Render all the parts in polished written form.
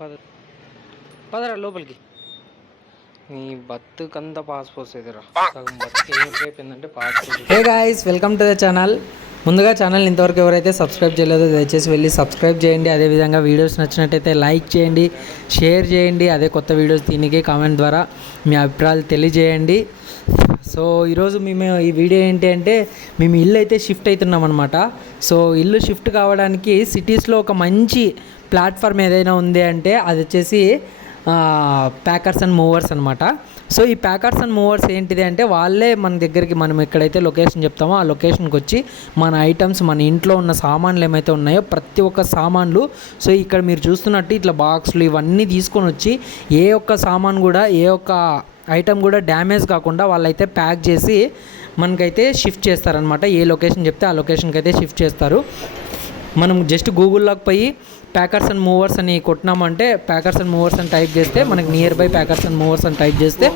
పద పదరా లోపలికి. నీ బతుకంతా పాస్ పోసేదిరా, సగం బతుకు ఏమైపోయిందంటే pass. Hey guys, welcome to the channel. ముందుగా ఛానల్ ఇంతవరకు ఎవరైతే సబ్స్క్రైబ్ చేయలేదో దయచేసి వెళ్ళి సబ్స్క్రైబ్ చేయండి. అదేవిధంగా వీడియోస్ నచ్చినట్టయితే లైక్ చేయండి, షేర్ చేయండి. అదే కొత్త వీడియోస్ దీనికి కామెంట్ ద్వారా మీ అభిప్రాయాలు తెలియజేయండి. సో ఈరోజు మేము ఈ వీడియో ఏంటి అంటే, మేము ఇల్లు అయితే షిఫ్ట్ అవుతున్నాం అనమాట. సో ఇల్లు షిఫ్ట్ కావడానికి సిటీస్లో ఒక మంచి ప్లాట్ఫామ్ ఏదైనా ఉంది అంటే అది వచ్చేసి ప్యాకర్స్ అండ్ మూవర్స్ అనమాట. సో ఈ ప్యాకర్స్ అండ్ మూవర్స్ ఏంటిది అంటే, వాళ్ళే మన దగ్గరికి మనం ఎక్కడైతే లొకేషన్ చెప్తామో ఆ లొకేషన్కి వచ్చి మన ఐటమ్స్, మన ఇంట్లో ఉన్న సామాన్లు ఏమైతే ఉన్నాయో ప్రతి ఒక్క సామాన్లు, సో ఇక్కడ మీరు చూస్తున్నట్టు ఇట్లా బాక్సులు ఇవన్నీ తీసుకొని వచ్చి ఏ ఒక్క సామాన్ కూడా, ఏ ఒక్క ఐటమ్ కూడా డ్యామేజ్ కాకుండా వాళ్ళైతే ప్యాక్ చేసి మనకైతే షిఫ్ట్ చేస్తారనమాట. ఏ లొకేషన్ చెప్తే ఆ లొకేషన్కి అయితే షిఫ్ట్ చేస్తారు. మనం జస్ట్ గూగుల్లోకి పోయి ప్యాకర్స్ అండ్ మూవర్స్ అని కొట్టినామంటే, ప్యాకర్స్ అండ్ మూవర్స్ అని టైప్ చేస్తే మనకి near by packers and movers అని టైప్ చేస్తే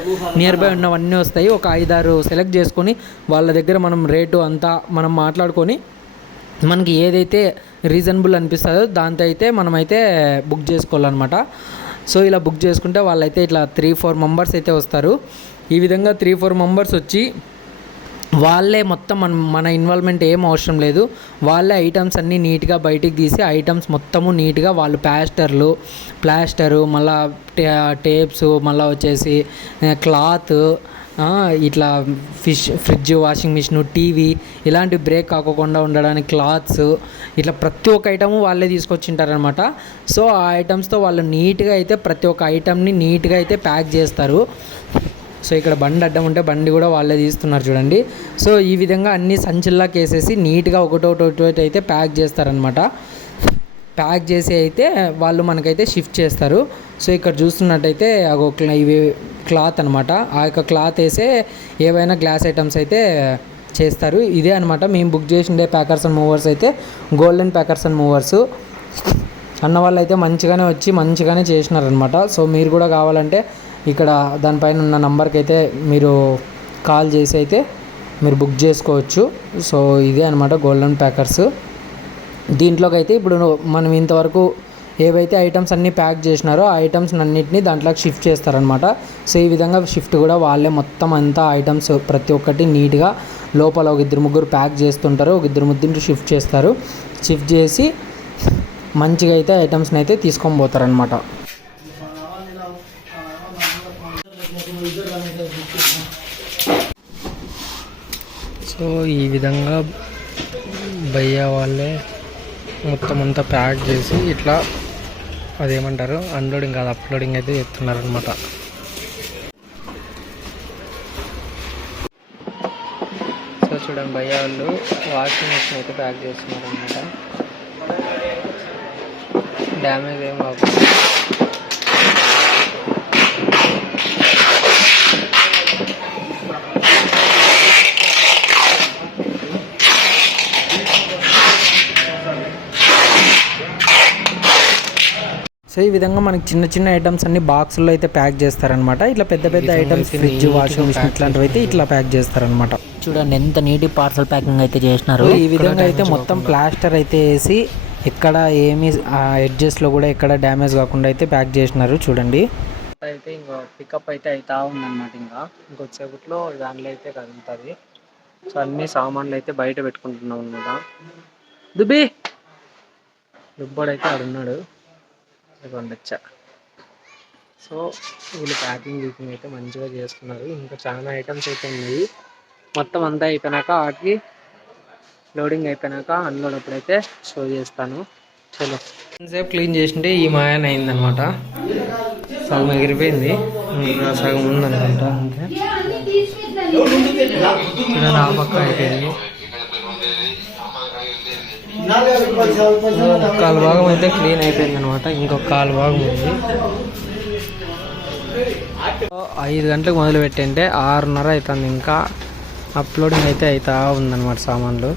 నియర్ బై ఉన్నవన్నీ వస్తాయి. ఒక 5-6 సెలెక్ట్ చేసుకొని వాళ్ళ దగ్గర మనం రేటు అంతా మనం మాట్లాడుకొని మనకి ఏదైతే రీజనబుల్ అనిపిస్తుందో దాంతో అయితే మనమైతే బుక్ చేసుకోవాలన్నమాట. సో ఇలా బుక్ చేసుకుంటే వాళ్ళైతే ఇట్లా 3-4 మెంబర్స్ అయితే వస్తారు. ఈ విధంగా 3-4 మెంబర్స్ వచ్చి వాళ్ళే మొత్తం మన ఇన్వాల్వ్మెంట్ ఏం అవసరం లేదు. వాళ్ళే ఐటమ్స్ అన్నీ నీట్గా బయటికి తీసి ఐటమ్స్ మొత్తము నీట్గా వాళ్ళు ప్లాస్టరు మళ్ళీ టేప్స్, మళ్ళీ వచ్చేసి క్లాత్, ఇట్లా ఫ్రిడ్జ్, వాషింగ్ మిషన్, టీవీ ఇలాంటి బ్రేక్ కాకుండా ఉండడానికి క్లాత్స్, ఇట్లా ప్రతి ఒక్క ఐటము వాళ్ళే తీసుకొచ్చింటారనమాట. సో ఆ ఐటమ్స్తో వాళ్ళు నీట్గా అయితే ప్రతి ఒక్క ఐటమ్ని నీట్గా అయితే ప్యాక్ చేస్తారు. సో ఇక్కడ బండి అడ్డం ఉంటే బండి కూడా వాళ్ళే తీస్తున్నారు చూడండి. సో ఈ విధంగా అన్ని సంచుల్లాకి వేసేసి నీట్గా ఒకటొకటి అయితే ప్యాక్ చేస్తారనమాట. ప్యాక్ చేసి అయితే వాళ్ళు మనకైతే షిఫ్ట్ చేస్తారు. సో ఇక్కడ చూస్తున్నట్టయితే ఇవి క్లాత్ అనమాట. ఆ యొక్క క్లాత్ వేసే ఏవైనా గ్లాస్ ఐటమ్స్ అయితే చేస్తారు. ఇదే అనమాట మేము బుక్ చేసిండే ప్యాకర్స్ అండ్ మూవర్స్ అయితే గోల్డెన్ ప్యాకర్స్ అండ్ మూవర్స్ అన్న వాళ్ళు అయితే మంచిగానే చేసినారనమాట. సో మీరు కూడా కావాలంటే ఇక్కడ దానిపైన ఉన్న నంబర్కి అయితే మీరు కాల్ చేసి అయితే మీరు బుక్ చేసుకోవచ్చు. సో ఇదే అనమాట గోల్డెన్ ప్యాకర్స్. దీంట్లోకి అయితే ఇప్పుడు మనం ఇంతవరకు ఏవైతే ఐటమ్స్ అన్నీ ప్యాక్ చేసినారో ఆ ఐటమ్స్ అన్నింటినీ దాంట్లోకి షిఫ్ట్ చేస్తారనమాట. సో ఈ విధంగా షిఫ్ట్ కూడా వాళ్ళే మొత్తం అంతా ఐటమ్స్ ప్రతి ఒక్కటి నీట్గా లోపల ఒక 2-3 ప్యాక్ చేస్తుంటారు. ఒక 2-3 షిఫ్ట్ చేస్తారు. షిఫ్ట్ చేసి మంచిగా అయితే ఐటమ్స్ని అయితే తీసుకొని పోతారనమాట. సో ఈ విధంగా భయ్యా వాళ్ళే మొత్తం అంతా ప్యాక్ చేసి ఇట్లా అదేమంటారు అన్లోడింగ్ కాదు అప్లోడింగ్ అయితే చేస్తున్నారనమాట. సో చూడండి భయ్యా వాళ్ళు వాషింగ్ మిషన్ అయితే ప్యాక్ చేస్తున్నారనమాట. డ్యామేజ్ ఏం కాకుండా సో ఈ విధంగా మనకి చిన్న ఐటమ్స్ అన్ని బాక్సుల్లో అయితే ప్యాక్ చేస్తారనమాట. ఇట్లా పెద్ద ఐటమ్స్ ఫ్రిడ్జ్, వాషింగ్ మిషన్ ఇట్లాంటివి అయితే ఇట్లా ప్యాక్ చేస్తారనమాట. చూడండి ఎంత నీటి పార్సల్ ప్యాకింగ్ అయితే చేసినారు. ఈ విధంగా అయితే మొత్తం ప్లాస్టర్ అయితే వేసి ఎక్కడ ఏమి ఎడ్జెస్లో కూడా ఎక్కడ డ్యామేజ్ కాకుండా అయితే ప్యాక్ చేసినారు చూడండి. అయితే ఇంకో పికప్ అయితే అవుతా ఉందన్నమాట. ఇంకొచ్చేపట్లో దాంట్లో అయితే కదులుతుంది. సో అన్ని సామాన్లు అయితే బయట పెట్టుకుంటున్నాం అనమాట. దుబ్బోడైతే ఆడున్నాడు ఉండొచ్చా. సో వీళ్ళు ప్యాకింగ్ అయితే మంచిగా చేస్తున్నారు. ఇంకా చాలా ఐటమ్స్ అయితే ఉన్నాయి. మొత్తం అంతా అయిపోయినాక వాటికి లోడింగ్ అయిపోయినాక అన్లోడ్ అప్పుడైతే షో చేస్తాను. చలో సేపు క్లీన్ చేసింటే ఈ మాయన అయిందనమాట. సగం ఎగిరిపోయింది, ఇంకా సగం ఉందనుకుంటా. అంతే ఆ పక్క అయిపోయింది. కాలు భాగం అయితే క్లీన్ అయిపోయింది అనమాట. ఇంకొక కాలు భాగం ఉంది. 5 గంటలకు మొదలు పెట్టంటే 6:30 అవుతుంది. ఇంకా అప్లోడింగ్ అయితే అవుతా ఉందన్నమాట సామాన్లు.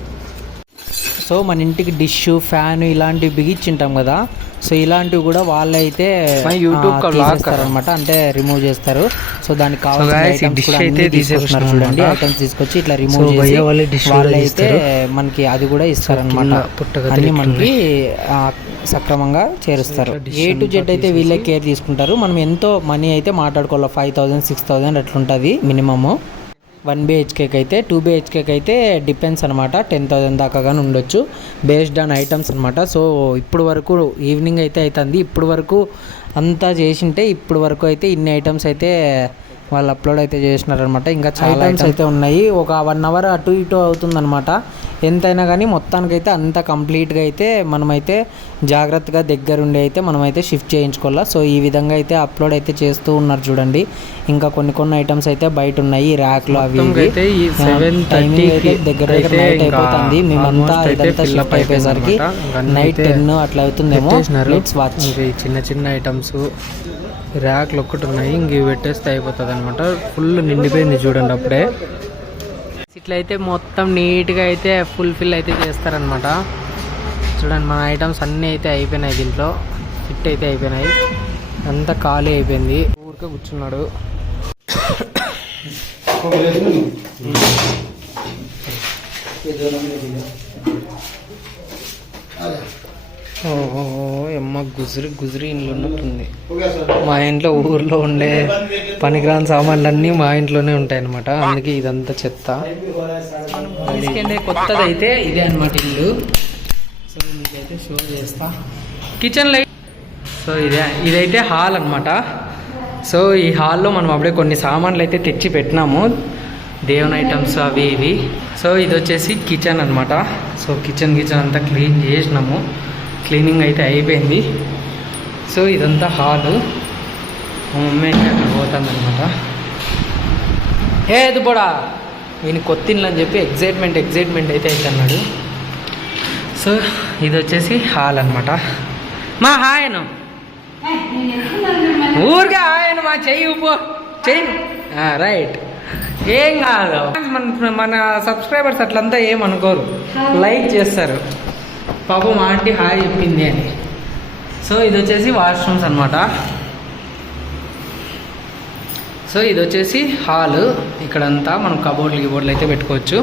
సో మన ఇంటికి డిష్, ఫ్యాన్ ఇలాంటివి బిగించింటాం కదా. సో ఇలాంటివి కూడా వాళ్ళే అయితే తీసేస్తారనమాట, అంటే రిమూవ్ చేస్తారు. సో దానికి కావాల్సిన ఐటమ్స్ కూడా అన్ని తీసుకొస్తున్నారు చూడండి. ఐటమ్స్ తీసుకొచ్చి ఇట్లా రిమూవ్ చేసి వాళ్ళైతే మనకి అది కూడా ఇస్తారనమాట. అన్ని మనకి సక్రమంగా చేరుస్తారు. A to Z అయితే వీళ్ళే కేర్ తీసుకుంటారు. మనం ఎంతో మనీ అయితే మాట్లాడుకోవాలి, 5,000 6,000 అట్లుంటుంది మినిమము. 1 BHKకి అయితే. 2 BHKకి అయితే డిపెండ్స్ అనమాట, 10,000 దాకా కానీ ఉండొచ్చు బేస్డ్ ఆన్ ఐటమ్స్ అనమాట. సో ఇప్పుడు వరకు ఈవినింగ్ అయితే అవుతుంది, ఇప్పుడు వరకు అంతా చేసింటే ఇప్పుడు వరకు అయితే ఇన్ని ఐటమ్స్ అయితే వాళ్ళు అప్లోడ్ అయితే చేసినారనమాట. ఇంకా చాలా ఐటమ్స్ అయితే ఉన్నాయి. ఒక 1 అవర్ అటు ఇటు అవుతుందన్నమాట. ఎంతైనా కానీ మొత్తానికైతే అంత కంప్లీట్గా అయితే మనమైతే జాగ్రత్తగా దగ్గరుండి అయితే మనమైతే షిఫ్ట్ చేయించుకోవాలి. సో ఈ విధంగా అయితే అప్లోడ్ అయితే చేస్తూ ఉన్నారు చూడండి. ఇంకా కొన్ని ఐటమ్స్ అయితే బయట ఉన్నాయి, ర్యాక్లు అవి టైమింగ్ అయితే దగ్గర నైట్ అయిపోతుంది. మేమంతా ఇదంతా షిఫ్ట్ అయిపోయేసరికి నైట్ 10 అట్లా అవుతుందేమో. చిన్న ఐటమ్స్ ర్యాక్లు ఒక్కటి ఉన్నాయి, ఇంక ఇవి పెట్టేస్తే అయిపోతుంది అనమాట. ఫుల్ నిండిపోయింది చూడండి అప్పుడే. ఇట్లయితే మొత్తం నీట్గా అయితే ఫుల్ఫిల్ అయితే చేస్తారనమాట. చూడండి మన ఐటమ్స్ అన్నీ అయితే అయిపోయినాయి, దీంట్లో ఫిట్ అయితే అయిపోయినాయి, అంతా ఖాళీ అయిపోయింది. ఊరికే కూర్చున్నాడు. ఓహో అమ్మ గుజరీ ఇంట్లో ఉన్నట్టుంది. మా ఇంట్లో ఊర్లో ఉండే పనికిరాని సామాన్లు మా ఇంట్లోనే ఉంటాయి అనమాట. అందుకే ఇదంతా చెత్త. తీసుకెళ్ళే కొత్తది అయితే ఇదే అనమాట ఇల్లు. సో మీకైతే షో చేస్తా కిచెన్ లైట్. సో ఇదైతే హాల్ అనమాట. సో ఈ హాల్లో మనం అప్పుడే కొన్ని సామాన్లు అయితే తెచ్చి పెట్టినాము, దేవుని ఐటమ్స్ అవి ఇవి. సో ఇది వచ్చేసి కిచెన్ అనమాట. సో కిచెన్ అంతా క్లీన్ చేసినాము, క్లీనింగ్ అయితే అయిపోయింది. సో ఇదంతా హాలు. మా మమ్మీ అయితే అక్కడ పోతుందన్నమాట. ఏది కూడా ఈయన కొత్త ఇల్లు అని చెప్పి ఎగ్జైట్మెంట్ అయితే అన్నాడు. సో ఇది వచ్చేసి హాల్ అనమాట. మా హాయను ఊరికే ఆయన మా చెయ్యి రైట్, ఏం కాదు. మన సబ్స్క్రైబర్స్ అట్లంతా ఏమనుకోరు, లైక్ చేస్తారు. పాపం ఆంటీ హాయ్ చెప్పింది అని. సో ఇది వచ్చేసి వాష్రూమ్స్ అనమాట. సో ఇది వచ్చేసి హాల్. ఇక్కడంతా మనం కబోర్డ్లు అయితే పెట్టుకోవచ్చు.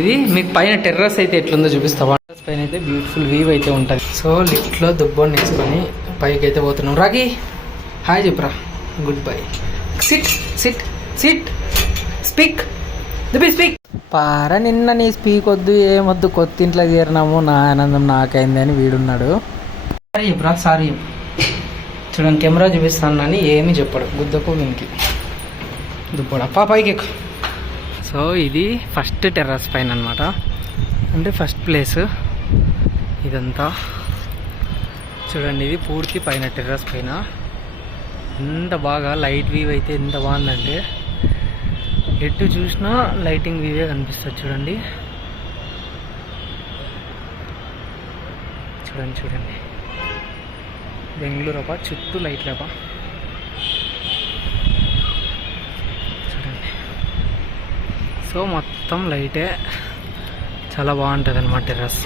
ఇది మీకు పైన టెర్రస్ అయితే ఎట్లుందో చూపిస్తా. టెర్రస్ పైన అయితే బ్యూటిఫుల్ వ్యూ అయితే ఉంటుంది. సో లిఫ్ట్లో దుబ్బని వేసుకొని పైకి అయితే పోతున్నాం. రాగి హాయ్ చెప్పురా, గుడ్ బై. సిట్ స్పీక్ పార. నిన్న నీ స్పీక్ వద్దు ఏమొద్దు, కొత్త ఇంట్లో చేరినాము, నా ఆనందం నాకైంది అని వీడున్నాడు. సారీ చెప్పురా, సారీ చెప్పు. చూడండి కెమెరా చూపిస్తాను అని ఏమీ చెప్పాడు, గుద్దకు వీనికి దుబ్బడా పైకి ఎక్కు. సో ఇది ఫస్ట్ టెర్రస్ పైన అనమాట, అంటే ఫస్ట్ ప్లేస్ ఇదంతా. చూడండి ఇది పూర్తి పైన టెర్రస్ పైన. ఎంత బాగా లైట్ వ్యూ అయితే ఎంత బాగుందంటే ఎటు చూసినా లైటింగ్ వ్యూవే కనిపిస్తుంది. చూడండి బెంగళూరు అప్ప చుట్టూ లైట్లేప. చూడండి సో మొత్తం లైటే, చాలా బాగుంటుంది అనమాట టెర్రస్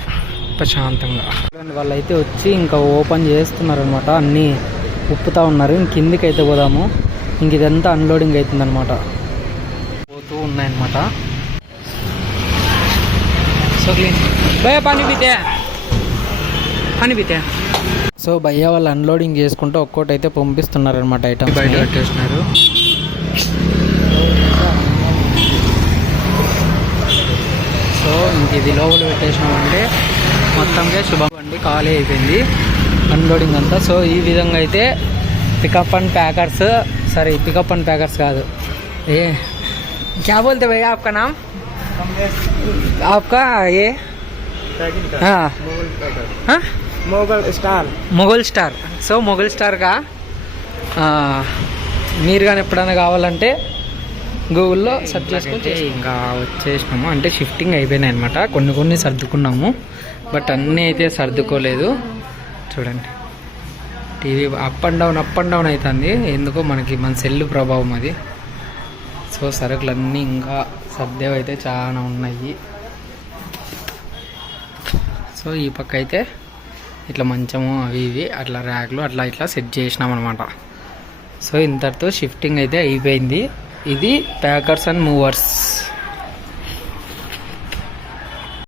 ప్రశాంతంగా. చూడండి వాళ్ళైతే వచ్చి ఇంకా ఓపెన్ చేస్తున్నారు అనమాట, అన్నీ ఉప్పుతూ ఉన్నారు. ఇంక కిందికి అయితే పోదాము. ఇంక ఇదంతా అన్లోడింగ్ అవుతుంది అనమాట, పోతూ ఉన్నాయన్నమాట. సో క్లీన్ భయ్యా పానీ పీతే. సో భయ్యా వాళ్ళు అన్లోడింగ్ చేసుకుంటూ ఒక్కోటి అయితే పంపిస్తున్నారు అనమాట. ఐటమ్ బయట పెట్టేసినారు. సో ఇంక ఇది లోపల పెట్టేసినామంటే మొత్తంగా శుభం అండి, ఖాళీ అయిపోయింది అన్లోడింగ్ అంతా. సో ఈ విధంగా అయితే pickup and packers, sorry pickup and packers కాదు, ఏ क्या बोलते भैया आपका नाम? आपका ये हाँ మొగల్ స్టార్. సో మొగల్ స్టార్గా మీరు కానీ ఎప్పుడైనా కావాలంటే గూగుల్లో సెర్చ్ చేసుకుంటే ఇంకా వచ్చేసినాము. అంటే షిఫ్టింగ్ అయిపోయినాయి అనమాట, కొన్ని సర్దుకున్నాము, బట్ అన్నీ అయితే సర్దుకోలేదు. చూడండి టీవీ అప్ అండ్ డౌన్ అవుతుంది ఎందుకో, మన సెల్ ప్రభావం అది. సో సరుకులన్నీ ఇంకా సర్దేవి అయితే చాలా ఉన్నాయి. సో ఈ పక్క అయితే ఇట్లా మంచము అవి ఇవి అట్లా ర్యాక్లు అట్లా సెట్ చేసినాం అనమాట. సో ఇంతటితో షిఫ్టింగ్ అయితే అయిపోయింది. ఇది ప్యాకర్స్ అండ్ మూవర్స్.